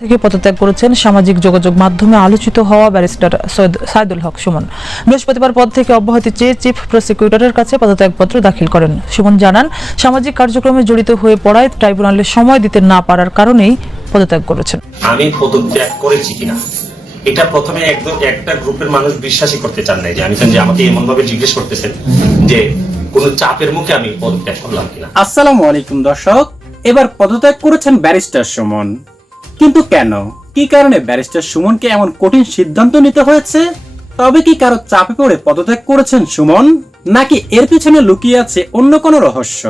থেকে পদত্যাগ করেছেন সামাজিক যোগাযোগ মাধ্যমে আলোচিত হওয়া ব্যারিস্টার সৈয়দ সাইদুল হক সুমন। বৃহস্পতিবার পদ থেকে অব্যাহতি চেয়ে চিফ প্রসিকিউটরের কাছে পদত্যাগপত্র দাখিল করেন। সুমন জানান সামাজিক কার্যক্রমে জড়িত হয়ে পড়ায় ট্রাইব্যুনালে সময় দিতে না পারার কারণেই পদত্যাগ করেছেন। আমি পদত্যাগ করেছি কিনা? এটা প্রথমে একদম একটা গ্রুপের মানুষ বিশ্বাসই করতে চান নাই। যে আমি যে আমাকে এমন ভাবে জিজ্ঞেস করতেছেন যে কোন চাপের মুখে আমি পদত্যাগ করলাম কিনা। আসসালামু আলাইকুম দর্শক এবার পদত্যাগ করেছেন ব্যারিস্টার সুমন। কিন্তু কেন? কি কারণে ব্যারিস্টার সুমনকে এমন কঠিন সিদ্ধান্ত নিতে হয়েছে? তবে কি কারও চাপে পড়ে পদত্যাগ করেছেন সুমন? নাকি এর পিছনে লুকিয়ে আছে অন্য কোনো রহস্য?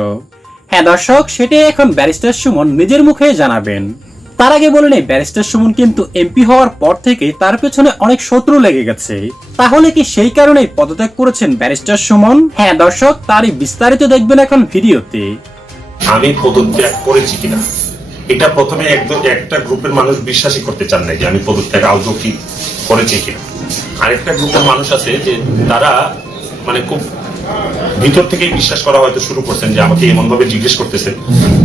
হ্যাঁ দর্শক, সেটাই এখন ব্যারিস্টার সুমন নিজের মুখে জানাবেন। তার আগে বলে নেই, ব্যারিস্টার সুমন কিন্তু এমপি হওয়ার পর থেকে তার পেছনে অনেক শত্রু লেগে গেছে। তাহলে কি সেই কারণেই পদত্যাগ করেছেন ব্যারিস্টার সুমন? হ্যাঁ দর্শক, তারই বিস্তারিত দেখবেন এখন ভিডিওতে। আমি পদত্যাগ করেছি কিনা? এটা প্রথমে একটা গ্রুপের মানুষ বিশ্বাসই করতে চান নাই যে আমি পদত্যাগ আদৌ কি করেছি কিনা। আরেকটা গ্রুপের মানুষ আছে যে তারা মানে খুব ভিতর থেকেই বিশ্বাস করা হয়তো শুরু করছেন যে আমাকে এমন ভাবে জিজ্ঞেস করতেছেন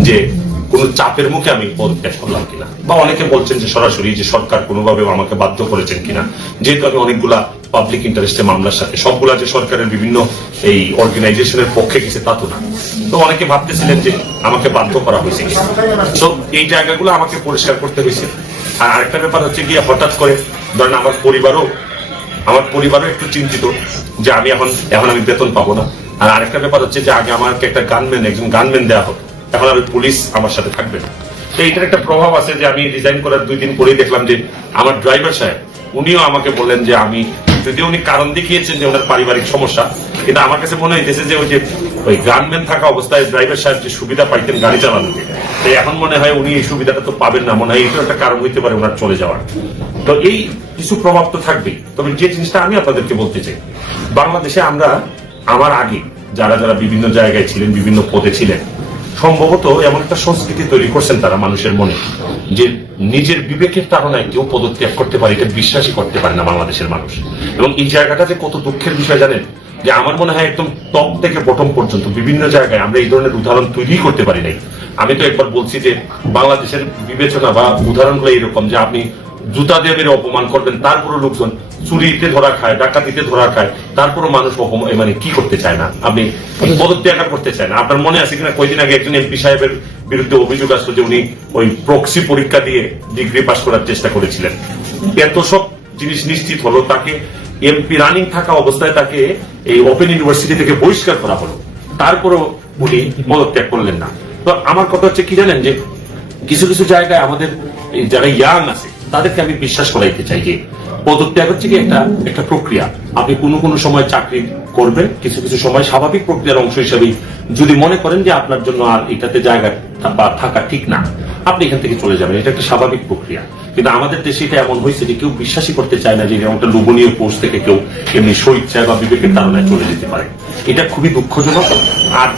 যে কোন চাপের মুখে আমি পদত্যাগ করলাম কিনা। বা অনেকে বলছেন যে সরাসরি যে সরকার কোনোভাবে আমাকে বাধ্য করেছেন কিনা। যেহেতু আমি অনেকগুলা পাবলিক ইন্টারেস্টে মামলার সাথে। সবগুলা যে সরকারের বিভিন্ন এই অর্গানাইজেশনের পক্ষে গেছে, তা তো না। তো অনেকে ভাবতেছিলেন যে আমাকে বাধ্য করা হয়েছে তো এই জায়গাগুলো আমাকে পরিষ্কার করতে হয়েছে। আর আরেকটা ব্যাপার হচ্ছে গিয়ে হঠাৎ করে, ধরেন আমার পরিবারও আমার পরিবারও একটু চিন্তিত যে আমি এখন এখন আমি বেতন পাবো না। আর আরেকটা ব্যাপার হচ্ছে যে আগে আমাকে একটা গানম্যান একজন গানম্যান দেওয়া হতো এখন ওই পুলিশ আমার সাথে থাকবে না। তো এইটার একটা প্রভাব আছে যে আমি রিজাইন করার দুই দিন পরেই দেখলাম যে আমার ড্রাইভার সাহেব, উনিও আমাকে বললেন যে আমি যদিও উনি কারণ দেখিয়েছেন যে ওনার পারিবারিক সমস্যা, কিন্তু আমার কাছে মনে হইতেছে যে ওই যে ওই গানম্যান থাকা অবস্থায় ড্রাইভার সাহেব যে সুবিধা পাইতেন গাড়ি চালানোতে, তাই এখন মনে হয় উনি এই সুবিধাটা তো পাবেন না, মনে হয় এটা একটা কারণ হইতে পারে ওনার চলে যাওয়ার। তো এই কিছু প্রভাব তো থাকবেই, তবে যে জিনিসটা আমি আপনাদেরকে বলতে চাই, বাংলাদেশে আমরা আমার আগে যারা যারা বিভিন্ন জায়গায় ছিলেন, বিভিন্ন পদে ছিলেন সম্ভবত এমন একটা সংস্কৃতি তৈরি করছেন তারা মানুষের মনে, যে নিজের বিবেকের তাড়নায় কেউ পদত্যাগ করতে পারে এটা বিশ্বাসই করতে পারে না বাংলাদেশের মানুষ। এবং এই জায়গাটা যে কত দুঃখের বিষয় জানেন, যে আমার মনে হয় একদম টপ থেকে বটম পর্যন্ত বিভিন্ন জায়গায় আমরা এই ধরনের উদাহরণ তৈরি করতে পারি নাই। আমি তো একবার বলছি যে বাংলাদেশের বিবেচনা বা উদাহরণগুলো এরকম যে আপনি জুতা দিয়ে মেরে অপমান করবেন, তারপরও লোকজন চুরিতে ধরা খায়, ডাকাতিতে ধরা খায়, তারপরও মানুষ অপমান মানে কি করতে চায় না? আপনি পদত্যাগ করতে চায় না। আপনার মনে আছে কিনা? কয়দিন আগে একজন এমপি সাহেবের বিরুদ্ধে অভিযোগ আসলো যে উনি ওই প্রক্সি পরীক্ষা দিয়ে ডিগ্রি পাস করার চেষ্টা করেছিলেন। এত সব জিনিস নিশ্চিত হলো, তাকে এমপি রানিং থাকা অবস্থায় তাকে এই ওপেন ইউনিভার্সিটি থেকে বহিষ্কার করা হলো। তারপরও উনি পদত্যাগ করলেন না। তো আমার কথা হচ্ছে কি জানেন যে কিছু কিছু জায়গায় আমাদের যারা ইয়াং আছে তাদেরকে আমি বিশ্বাস করাইতে চাই যে পদত্যাগ হচ্ছে কি একটা একটা প্রক্রিয়া। আপনি কোনো কোনো সময় চাকরি করবেন, কিছু কিছু সময় স্বাভাবিক প্রক্রিয়ার অংশ হিসেবে যদি মনে করেন যে আপনার জন্য আর এটাতে জায়গা বা থাকা ঠিক না, আপনি এখান থেকে চলে যাবেন। এটা একটা স্বাভাবিক প্রক্রিয়া। কিন্তু আমাদের দেশে এটা এমন হয়েছে যে কেউ বিশ্বাসই করতে চায় না যে এরকম একটা লোভনীয় পোস্ট থেকে কেউ এমনি স্বইচ্ছায় বা বিবেকের তাড়নায় চলে যেতে পারে। এটা খুবই দুঃখজনক। আর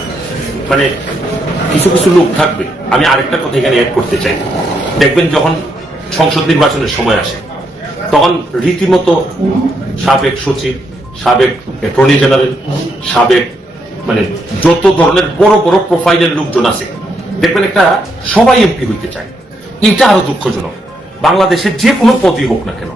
মানে কিছু কিছু লোক থাকবে। আমি আরেকটা কথা এখানে অ্যাড করতে চাই। দেখবেন যখন সংসদ নির্বাচনের সময় আসে। তখন রীতিমতো সাবেক সচিব, সাবেক অ্যাটর্নি জেনারেল, সাবেক মানে যত ধরনের বড় বড় প্রোফাইলের লোকজন আছে, দেখবেন একটা সবাই এমপি হইতে চায়। এটা আরও দুঃখজনক। বাংলাদেশের যে কোনো পদই হোক না কেন,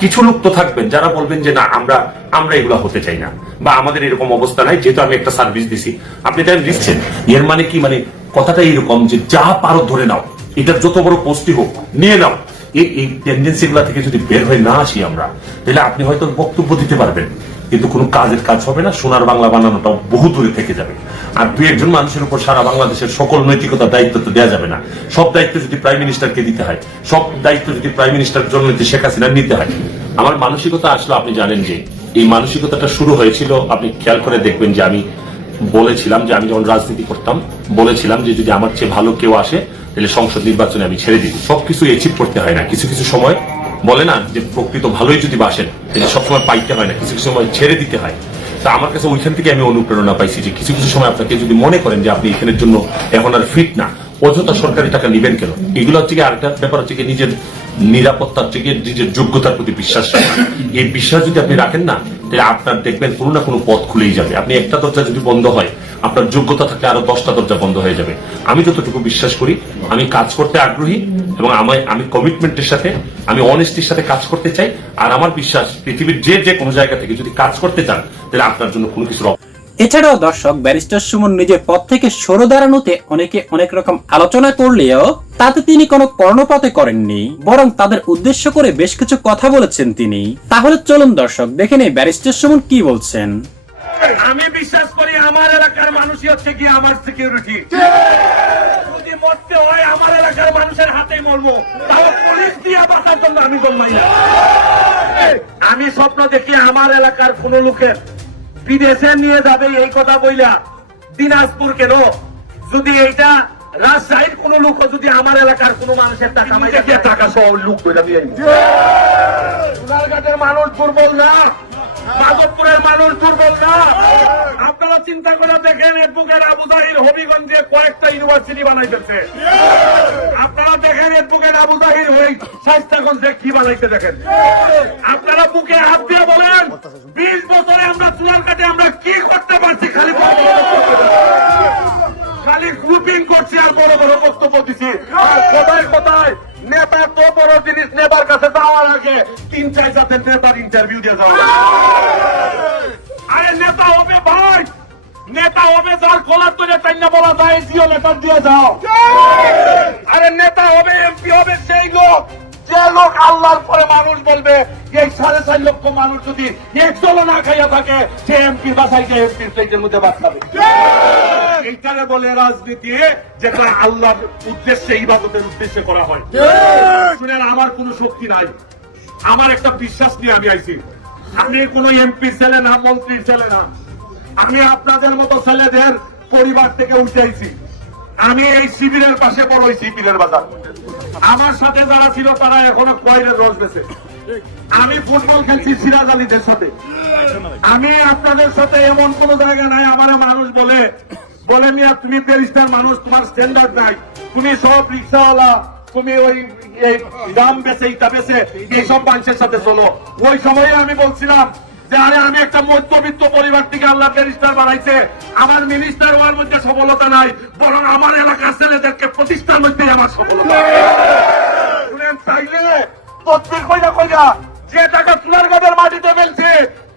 কিছু লোক তো থাকবেন যারা বলবেন যে, না, আমরা আমরা এগুলা হতে চাই না। বা, আমাদের এরকম অবস্থা নাই, যেহেতু আমি একটা সার্ভিস দিছি। আপনি তাই লিখছেন এর মানে কি? মানে কথাটা এরকম যে, যা পারো ধরে নাও। এটার যত বড় পোস্টই হোক, নিয়ে নাও। এই থেকে যদি বের হয়ে না আসি আমরা, তাহলে আপনি হয়তো বক্তব্য দিতে পারবেন, কিন্তু কোনো কাজের কাজ হবে না, সোনার বাংলা বানানোটা বহু দূরে থেকে যাবে। আর দুই একজন মানুষের উপর সারা বাংলাদেশের সকল নৈতিকতার দায়িত্ব তো দেওয়া যাবে না। সব দায়িত্ব যদি প্রাইম মিনিস্টারকে দিতে হয়, সব দায়িত্ব যদি প্রাইম মিনিস্টার জন্য শেখ হাসিনা নিতে হয়, আমার মানসিকতা আসলে, আপনি জানেন যে এই মানসিকতাটা শুরু হয়েছিল, আপনি খেয়াল করে দেখবেন যে আমি বলেছিলাম যে আমি যখন রাজনীতি করতাম, বলেছিলাম যে যদি আমার চেয়ে ভালো কেউ আসে তাহলে সংসদ নির্বাচনে আমি ছেড়ে দিব সবকিছু এচিভ করতে হয় না। কিছু কিছু সময় বলে না যে প্রকৃত ভালোই যদি বাসেন, তাহলে সবসময় পাইতে হয় না। কিছু কিছু সময় ছেড়ে দিতে হয়। তা আমার কাছে ওইখান থেকে আমি অনুপ্রেরণা পাইছি যে কিছু কিছু সময় আপনাকে যদি মনে করেন যে আপনি এখানের জন্য এখন আর ফিট না, অযথা সরকারি টাকা নিবেন কেন? এগুলো হচ্ছে কি আরেকটা ব্যাপার হচ্ছে কি নিজের নিরাপত্তার থেকে নিজের যোগ্যতার প্রতি বিশ্বাস রাখা। এই বিশ্বাস যদি আপনি রাখেন না আপনার দেখবেন কোনো না কোনো পথ খুলেই যাবে। আপনি একটা দরজা যদি বন্ধ হয়, আপনার যোগ্যতা থাকলে আরও দশটা দরজা বন্ধ হয়ে যাবে। আমি যতটুকু বিশ্বাস করি, আমি কাজ করতে আগ্রহী এবং আমায়, আমি কমিটমেন্টের সাথে, আমি অনেস্টির সাথে কাজ করতে চাই। আর আমার বিশ্বাস, পৃথিবীর যে যে কোনো জায়গা থেকে যদি কাজ করতে চান, তাহলে আপনার জন্য কোনো কিছু এছাড়াও দর্শক, ব্যারিস্টার সুমন নিজের পথ থেকে সরে দাঁড়ানোতে অনেকে অনেক রকম আলোচনা করলেও তাতে তিনি কোনো কর্ণপাতে করেননি, বরং তাদের উদ্দেশ্য করে বেশ কিছু কথা বলেছেন তিনি। তাহলে চলুন দর্শক, দেখে নেই ব্যারিস্টার সুমন কি বলছেন। আমি বিশ্বাস করি আমার এলাকার মানুষই হচ্ছে কি আমার সিকিউরিটি যদি মরতে হয় আমার এলাকার মানুষের হাতে মরবো। তাও পুলিশ দিয়ে বাঁচার জন্য আমি জন্মাই না। আমি স্বপ্ন দেখি আমার এলাকার কোন লোকের বিদেশে নিয়ে যাবে এই কথা বইলা। দিনাজপুর কেন যদি এইটা রাজশাহীর কোন লোক যদি আমার এলাকার কোন মানুষের টাকা টাকা সহ লোক দিয়ে সোনারঘাটের মানুষ দুর্বল না। মাধবপুরের মানুষ দুর্বল না। আপনারা চিন্তা করে দেখেন এডভোকেট আবু জাহির হবিগঞ্জে কয়েকটা ইউনিভার্সিটি বানাইতেছে। আপনারা দেখেন এডভোকেট আবু জাহির হয়ে স্বাস্থ্যগঞ্জে কি বানাইতে দেখেন। আপনারা বুকে হাত দিয়ে বলেন বিশ বছরে আমরা চুয়ারঘাটে আমরা কি করতে পারছি খালি খালি গ্রুপিং করছি আর বড় বড় বক্তব্য আর কোথায় কোথায় নেতা তো বড় জিনিস নেতার কাছে যাওয়ার আগে তিন চার জাতের নেতার ইন্টারভিউ দিয়ে যাওয়া। আরে নেতা হবে ভাই। নেতা হবে যার কলার তুলে তাইনা বলা যায়, জিও লেটার দিয়ে যাও। আরে নেতা হবে, এমপি হবে সেই লোক। যে লোক আল্লাহর পরে মানুষ বলবে, এই সাড়ে চার লক্ষ মানুষ যদি একজন না খাইয়া থাকে, সে এমপি বাসাইকে এমপির প্লেটের মধ্যে বাঁচাবে এইটারে বলে রাজনীতি যেটা আল্লাহর উদ্দেশ্যে ইবাদতের উদ্দেশ্যে করা হয়। শুনেন আমার কোনো শক্তি নাই। আমার একটা বিশ্বাস নিয়ে আমি আইছি। আমি কোনো এমপি ছেলে না মন্ত্রীর ছেলে না। আমি আপনাদের মতো ছেলেদের পরিবার থেকে উঠে আইছি। আমি এই শিবিরের পাশে বড় হয়েছি পীরের বাজার। আমার সাথে যারা ছিল তারা এখনও কয়ের রস বেছে আমি ফুটবল খেলছি সিরাজ আলীদের সাথে। আমি আপনাদের সাথে এমন কোন জায়গা নাই আমার মানুষ বলে বলে মিয়া, তুমি ব্যারিস্টার মানুষ, তোমার স্ট্যান্ডার্ড নাই। তুমি সব রিক্সাওয়ালা, তুমি ওই দাম বেছে ইটা বেছে এইসব মানুষের সাথে চলো। ওই সময়ে আমি বলছিলাম যে, আরে, আমি একটা মধ্যবিত্ত পরিবার থেকে আল্লাহ আমার মিনিস্টার হওয়ার মধ্যে সফলতা নাই, বরং আমার এলাকার ছেলেদেরকে প্রতিষ্ঠার মধ্যে আমার সফলতা। কইরা কইরা যে টাকা সোনারগাঁদের মাটিতে ফেলছে,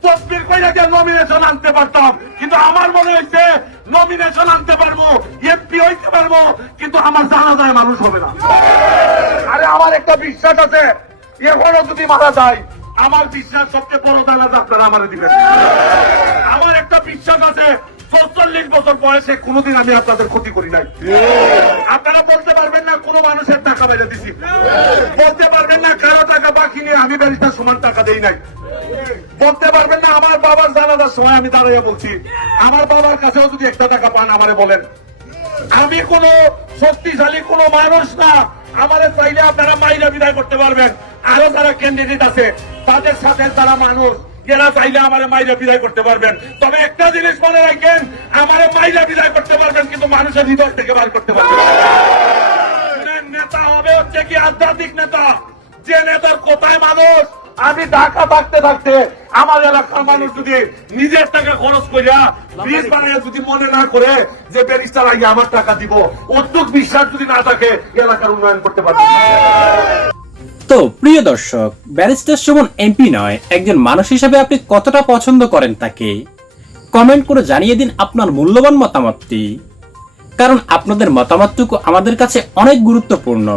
তসবির কইরা যে নমিনেশন আনতে পারতাম। কিন্তু আমার মনে হয়েছে নমিনেশন আনতে পারব এমপি হইতে পারব, কিন্তু আমার জানা যায় মানুষ হবে না। আরে আমার একটা বিশ্বাস আছে, এখনও যদি মারা যায়, আমার বিশ্বাস সবচেয়ে বড় দানাজ আপনারা আমার দিবেন। আমার একটা বিশ্বাস আছে চল্লিশ বছর বয়সে কোনোদিন আমি আপনাদের ক্ষতি করি নাই। আপনারা বলতে পারবেন না, কোনো মানুষের টাকা বেড়ে দিছি। বলতে পারবেন না, কারও টাকা বাকি নিয়ে আমি ব্যারিস্টার সমান টাকা দেই নাই। বলতে পারবেন না আমার বাবার জানাজার সময় আমি দাঁড়াইয়া বলছি। আমার বাবার কাছেও যদি একটা টাকা পান আমারে বলেন। আমি কোন শক্তিশালী কোন মানুষ না আমাদের চাইলে আপনারা মাইরা বিদায় করতে পারবেন। আরও যারা ক্যান্ডিডেট আছে তাদের সাথে তারা মানুষ এরা চাইলে আমার মাইরা বিদায় করতে পারবেন। তবে একটা জিনিস মনে রাখেন আমার মাইরা বিদায় করতে পারবেন কিন্তু মানুষের হৃদয় থেকে বার করতে পারবেন। নেতা হবে হচ্ছে কি আধ্যাত্মিক নেতা। যে নেতার কোথায় মানুষ আমি ঢাকা থাকতে থাকতে আমার এলাকার মানুষ যদি নিজের টাকা খরচ করিয়া ব্রিজ বানিয়ে যদি মনে না করে যে ব্যারিস্টার আগে আমার টাকা দিব অত্যুক বিশ্বাস যদি না থাকে, এলাকার উন্নয়ন করতে পারবে তো প্রিয় দর্শক, ব্যারিস্টার সুমন এমপি নয়, একজন মানুষ হিসেবে আপনি কতটা পছন্দ করেন তাকে? কমেন্ট করে জানিয়ে দিন আপনার মূল্যবান মতামতটি। কারণ আপনাদের মতামতটুকু আমাদের কাছে অনেক গুরুত্বপূর্ণ।